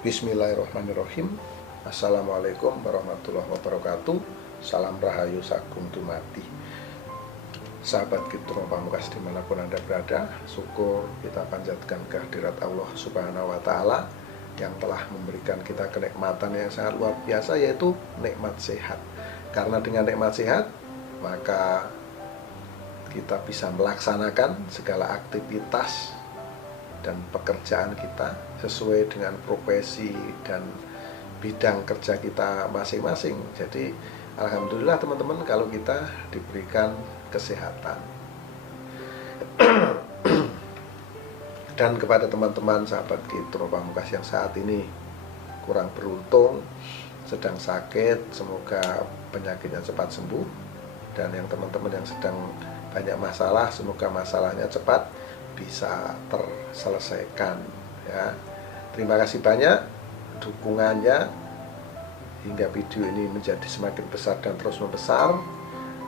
Bismillahirrahmanirrahim. Assalamualaikum warahmatullahi wabarakatuh. Salam rahayu sagung dumadi. Sahabat Kitro Pamungkas dimanapun Anda berada, syukur kita panjatkan kehadirat Allah Subhanahu wa Ta'ala yang telah memberikan kita kenikmatan yang sangat luar biasa, yaitu nikmat sehat. Karena dengan nikmat sehat, maka kita bisa melaksanakan segala aktivitas dan pekerjaan kita sesuai dengan profesi dan bidang kerja kita masing-masing. Jadi alhamdulillah teman-teman kalau kita diberikan kesehatan. Dan kepada teman-teman sahabat Kitro Pamungkas yang saat ini kurang beruntung, sedang sakit, semoga penyakitnya cepat sembuh. Dan yang teman-teman yang sedang banyak masalah, semoga masalahnya cepat bisa terselesaikan ya. Terima kasih banyak dukungannya hingga video ini menjadi semakin besar dan terus membesar.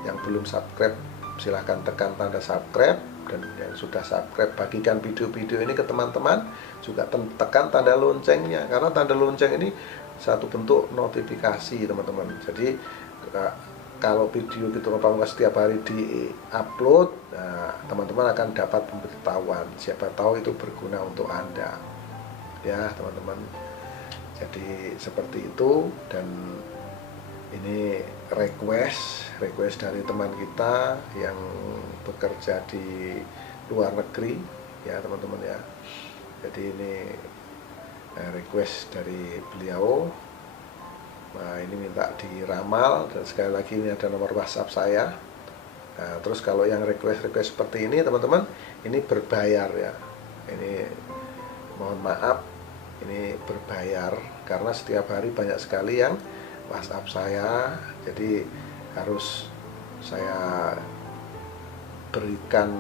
Yang belum subscribe silahkan tekan tanda subscribe, dan yang sudah subscribe bagikan video-video ini ke teman-teman, juga tekan tanda loncengnya, karena tanda lonceng ini satu bentuk notifikasi teman-teman. Jadi kalau video Kitro Pamungkas setiap hari di-upload, nah, teman-teman akan dapat pemberitahuan. Siapa tahu itu berguna untuk Anda. Ya, teman-teman. Jadi seperti itu, dan ini request dari teman kita yang bekerja di luar negeri, ya teman-teman ya. Jadi ini request dari beliau. Nah, ini minta diramal, dan sekali lagi ini ada nomor WhatsApp saya. Nah, terus kalau yang request seperti ini teman-teman, ini berbayar ya. Ini mohon maaf, ini berbayar karena setiap hari banyak sekali yang WhatsApp saya. Jadi harus saya berikan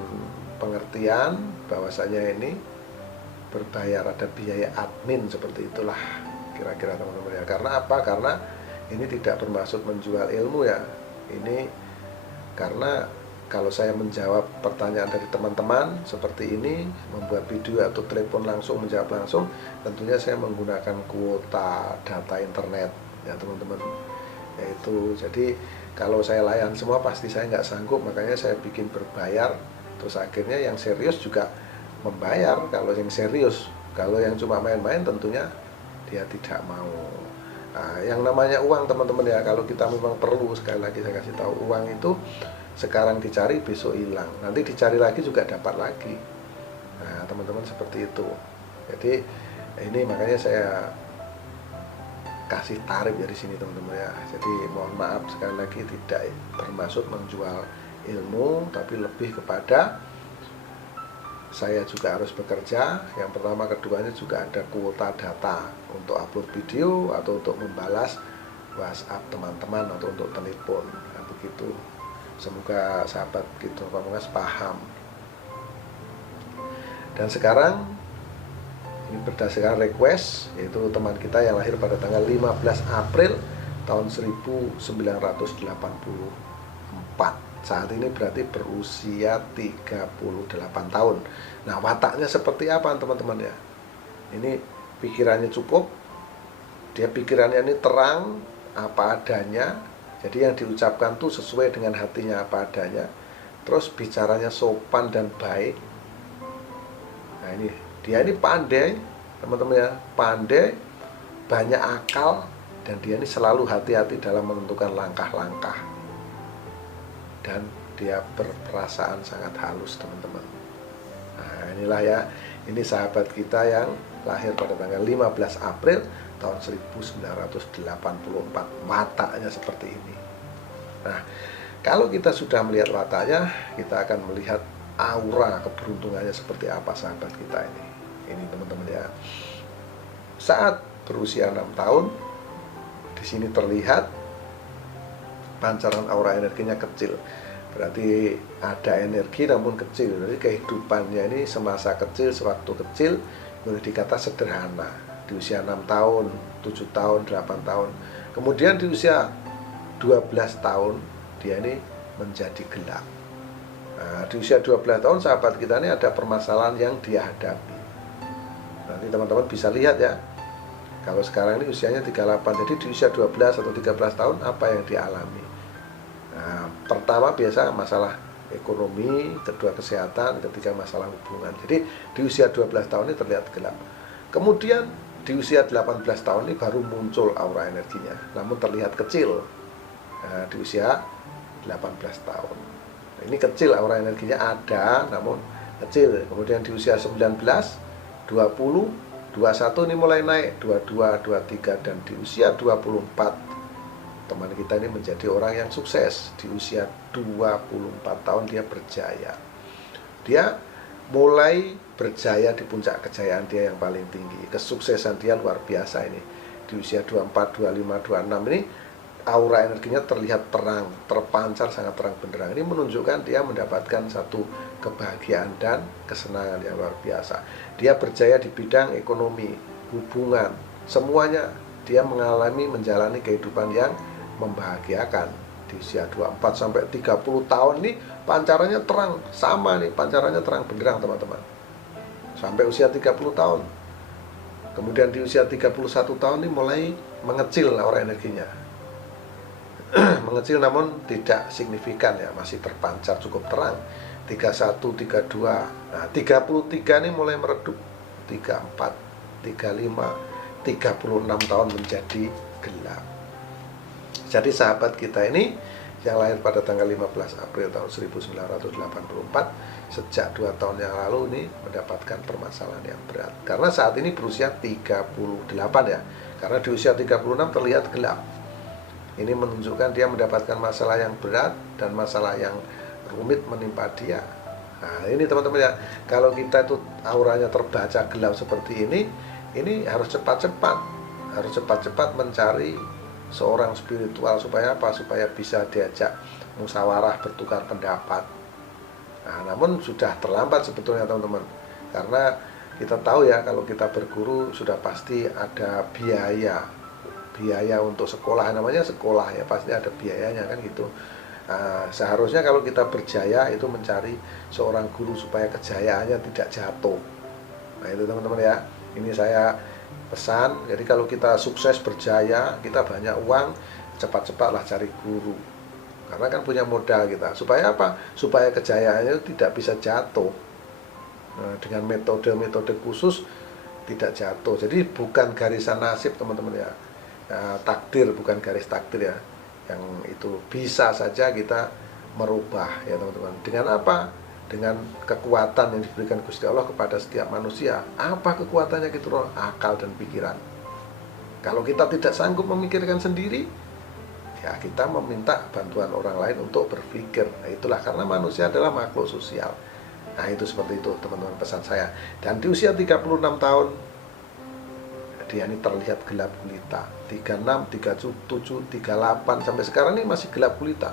pengertian bahwasanya ini berbayar, ada biaya admin, seperti itulah kira-kira teman-teman ya. Karena apa? Karena ini tidak bermaksud menjual ilmu ya. Ini karena kalau saya menjawab pertanyaan dari teman-teman seperti ini, membuat video atau telepon langsung, menjawab langsung, tentunya saya menggunakan kuota data internet ya teman-teman. Yaitu jadi kalau saya layan semua pasti saya nggak sanggup, makanya saya bikin berbayar. Terus akhirnya yang serius juga membayar kalau yang serius. Kalau yang cuma main-main tentunya dia tidak mau. Nah, yang namanya uang teman-teman ya, kalau kita memang perlu, sekali lagi saya kasih tahu, uang itu sekarang dicari besok hilang, nanti dicari lagi juga dapat lagi. Nah teman-teman seperti itu. Jadi ini makanya saya kasih tarif dari sini teman-teman ya. Jadi mohon maaf sekali lagi, tidak bermaksud menjual ilmu, tapi lebih kepada saya juga harus bekerja. Yang pertama, keduanya juga ada kuota data untuk upload video atau untuk membalas WhatsApp teman-teman atau untuk telepon. Nah, begitu. Semoga sahabat Kitro Pamungkas paham. Dan sekarang ini berdasarkan request, yaitu teman kita yang lahir pada tanggal 15 April tahun 1984. Saat ini berarti berusia 38 tahun. Nah, wataknya seperti apa teman-teman ya? Ini pikirannya cukup, dia pikirannya ini terang, apa adanya. Jadi yang diucapkan tuh sesuai dengan hatinya, apa adanya. Terus bicaranya sopan dan baik. Nah, ini dia ini pandai teman-teman ya, pandai, banyak akal, dan dia ini selalu hati-hati dalam menentukan langkah-langkah. Dan dia berperasaan sangat halus teman-teman. Nah inilah ya, ini sahabat kita yang lahir pada tanggal 15 April tahun 1984. Wataknya seperti ini. Nah kalau kita sudah melihat wataknya, kita akan melihat aura keberuntungannya seperti apa sahabat kita ini. Ini teman-teman ya. Saat berusia 6 tahun, di sini terlihat pancaran aura energinya kecil, berarti ada energi namun kecil. Jadi kehidupannya ini semasa kecil, sewaktu kecil, boleh dikata sederhana. Di usia 6 tahun, 7 tahun, 8 tahun. Kemudian di usia 12 tahun, dia ini menjadi gelap. Nah, di usia 12 tahun sahabat kita ini ada permasalahan yang dia hadapi. Nanti teman-teman bisa lihat ya. Kalau sekarang ini usianya 38, jadi di usia 12 atau 13 tahun apa yang dialami? Nah, pertama biasa masalah ekonomi, kedua kesehatan, ketiga masalah hubungan. Jadi di usia 12 tahun ini terlihat gelap. Kemudian di usia 18 tahun ini baru muncul aura energinya, namun terlihat kecil. Nah, di usia 18 tahun. Nah, ini kecil, aura energinya ada, namun kecil. Kemudian di usia 19, 20, 21 ini mulai naik, 22, 23, dan di usia 24 teman kita ini menjadi orang yang sukses. Di usia 24 tahun dia berjaya. Dia mulai berjaya di puncak kejayaan dia yang paling tinggi. Kesuksesan dia luar biasa ini. Di usia 24, 25, 26 ini aura energinya terlihat terang, terpancar sangat terang benderang. Ini menunjukkan dia mendapatkan satu kebahagiaan dan kesenangan yang luar biasa. Dia berjaya di bidang ekonomi, hubungan, semuanya dia menjalani kehidupan yang membahagiakan. Di usia 24 sampai 30 tahun ini pancarannya terang, sama nih, pancarannya terang benderang teman-teman. Sampai usia 30 tahun. Kemudian di usia 31 tahun ini mulai mengecil aura energinya. Mengecil namun tidak signifikan ya, masih terpancar cukup terang. 31, 32, nah 33 ini mulai meredup. 34, 35, 36 tahun menjadi gelap. Jadi sahabat kita ini yang lahir pada tanggal 15 April tahun 1984, sejak 2 tahun yang lalu ini mendapatkan permasalahan yang berat. Karena saat ini berusia 38 ya. Karena di usia 36 terlihat gelap. Ini menunjukkan dia mendapatkan masalah yang berat dan masalah yang rumit menimpa dia. Nah, ini teman-teman ya, kalau kita itu auranya terbaca gelap seperti ini harus cepat-cepat, mencari seorang spiritual. Supaya apa? Supaya bisa diajak musyawarah, bertukar pendapat. Nah, namun sudah terlambat sebetulnya teman-teman, karena kita tahu ya, kalau kita berguru sudah pasti ada biaya untuk sekolah, namanya sekolah ya, pasti ada biayanya kan gitu. Nah, seharusnya kalau kita berjaya itu mencari seorang guru supaya kejayaannya tidak jatuh. Nah itu teman-teman ya, ini saya pesan. Jadi kalau kita sukses berjaya, kita banyak uang, cepat-cepatlah cari guru, karena kan punya modal kita. Supaya apa? Supaya kejayaannya tidak bisa jatuh. Nah, dengan metode khusus tidak jatuh. Jadi bukan garisan nasib teman-teman ya. Takdir, bukan garis takdir ya, yang itu bisa saja kita merubah ya teman-teman. Dengan apa? Dengan kekuatan yang diberikan Gusti Allah kepada setiap manusia. Apa kekuatannya gitu loh? Akal dan pikiran. Kalau kita tidak sanggup memikirkan sendiri, ya kita meminta bantuan orang lain untuk berpikir. Nah, itulah, karena manusia adalah makhluk sosial. Nah itu seperti itu teman-teman pesan saya. Dan di usia 36 tahun dia ini terlihat gelap gulita. 36, 37, 38 sampai sekarang ini masih gelap gulita.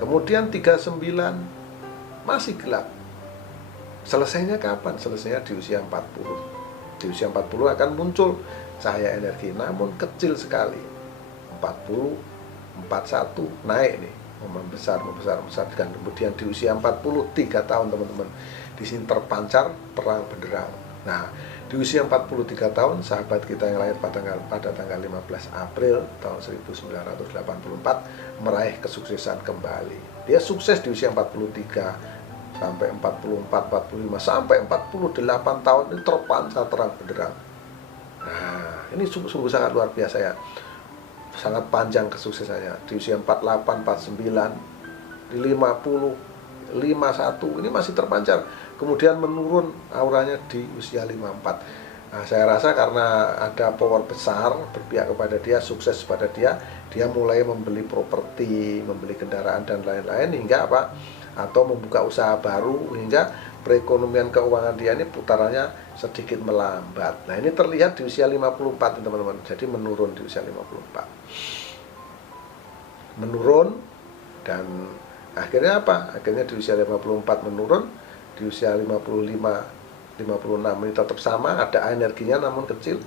Kemudian 39 masih gelap. Selesainya kapan? Selesainya di usia 40. Di usia 40 akan muncul cahaya energi, namun kecil sekali. 40, 41 naik nih, membesar. Dan kemudian di usia 43 tahun teman-teman, di sini terpancar terang benderang. Nah, di usia 43 tahun, sahabat kita yang lahir pada tanggal 15 April tahun 1984 meraih kesuksesan kembali. Dia sukses di usia 43 sampai 44, 45 sampai 48 tahun ini terpancar terang benderang. Nah, ini sungguh sangat luar biasa ya. Sangat panjang kesuksesannya. Di usia 48, 49, di 50, 51 ini masih terpancar. Kemudian menurun auranya di usia 54. Nah, saya rasa karena ada power besar berpihak kepada dia, sukses pada dia, dia mulai membeli properti, membeli kendaraan dan lain-lain, hingga apa? Atau membuka usaha baru, hingga perekonomian keuangan dia ini putarannya sedikit melambat. Nah, ini terlihat di usia 54 teman-teman. Jadi menurun di usia 54. Menurun, dan akhirnya apa? Akhirnya di usia 54 menurun, di usia 55, 56 ini tetap sama, ada energinya namun kecil.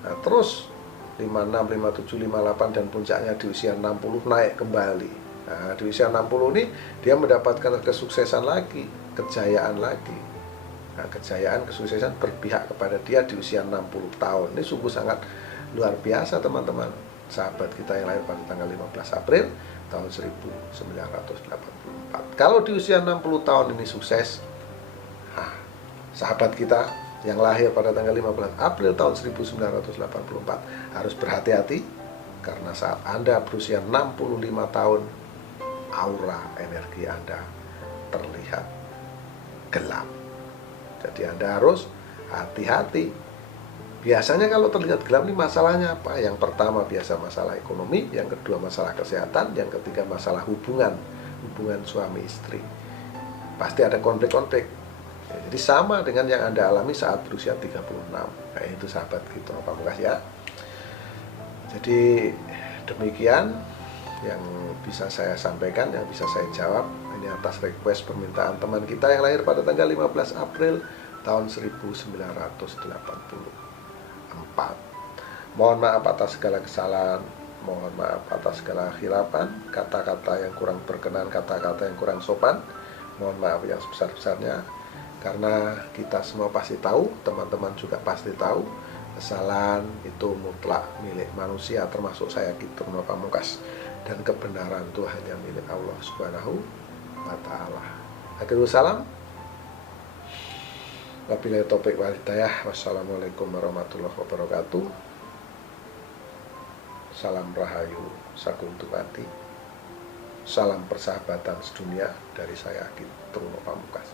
Nah, terus 56, 57, 58 dan puncaknya di usia 60 naik kembali. Nah, di usia 60 ini dia mendapatkan kesuksesan lagi, kejayaan lagi. Nah, kejayaan, kesuksesan berpihak kepada dia di usia 60 tahun. Ini sungguh sangat luar biasa teman-teman, sahabat kita yang lahir pada tanggal 15 April tahun 1984. Kalau di usia 60 tahun ini sukses, sahabat kita yang lahir pada tanggal 15 April tahun 1984 harus berhati-hati, karena saat Anda berusia 65 tahun, aura energi Anda terlihat gelap. Jadi Anda harus hati-hati. Biasanya kalau terlihat gelap ini masalahnya apa? Yang pertama biasa masalah ekonomi, yang kedua masalah kesehatan, yang ketiga masalah hubungan suami istri. Pasti ada konflik-konflik. Jadi sama dengan yang Anda alami saat berusia 36. Nah, itu sahabat Kitro Pamungkas ya. Jadi demikian yang bisa saya sampaikan, yang bisa saya jawab. Ini atas request permintaan teman kita yang lahir pada tanggal 15 April tahun 1984. Mohon maaf atas segala kesalahan, mohon maaf atas segala khilafan, kata-kata yang kurang berkenan, kata-kata yang kurang sopan. Mohon maaf yang sebesar-besarnya, karena kita semua pasti tahu, teman-teman juga pasti tahu, kesalahan itu mutlak milik manusia, termasuk saya Kitro Pamungkas, dan kebenaran itu hanya milik Allah Subhanahu wa Ta'ala. Akhirul salam. Wabillahi taufiq wal hidayah. Wassalamualaikum warahmatullahi wabarakatuh. Salam rahayu sakuntumati. Salam persahabatan sedunia dari saya Kitro Pamungkas.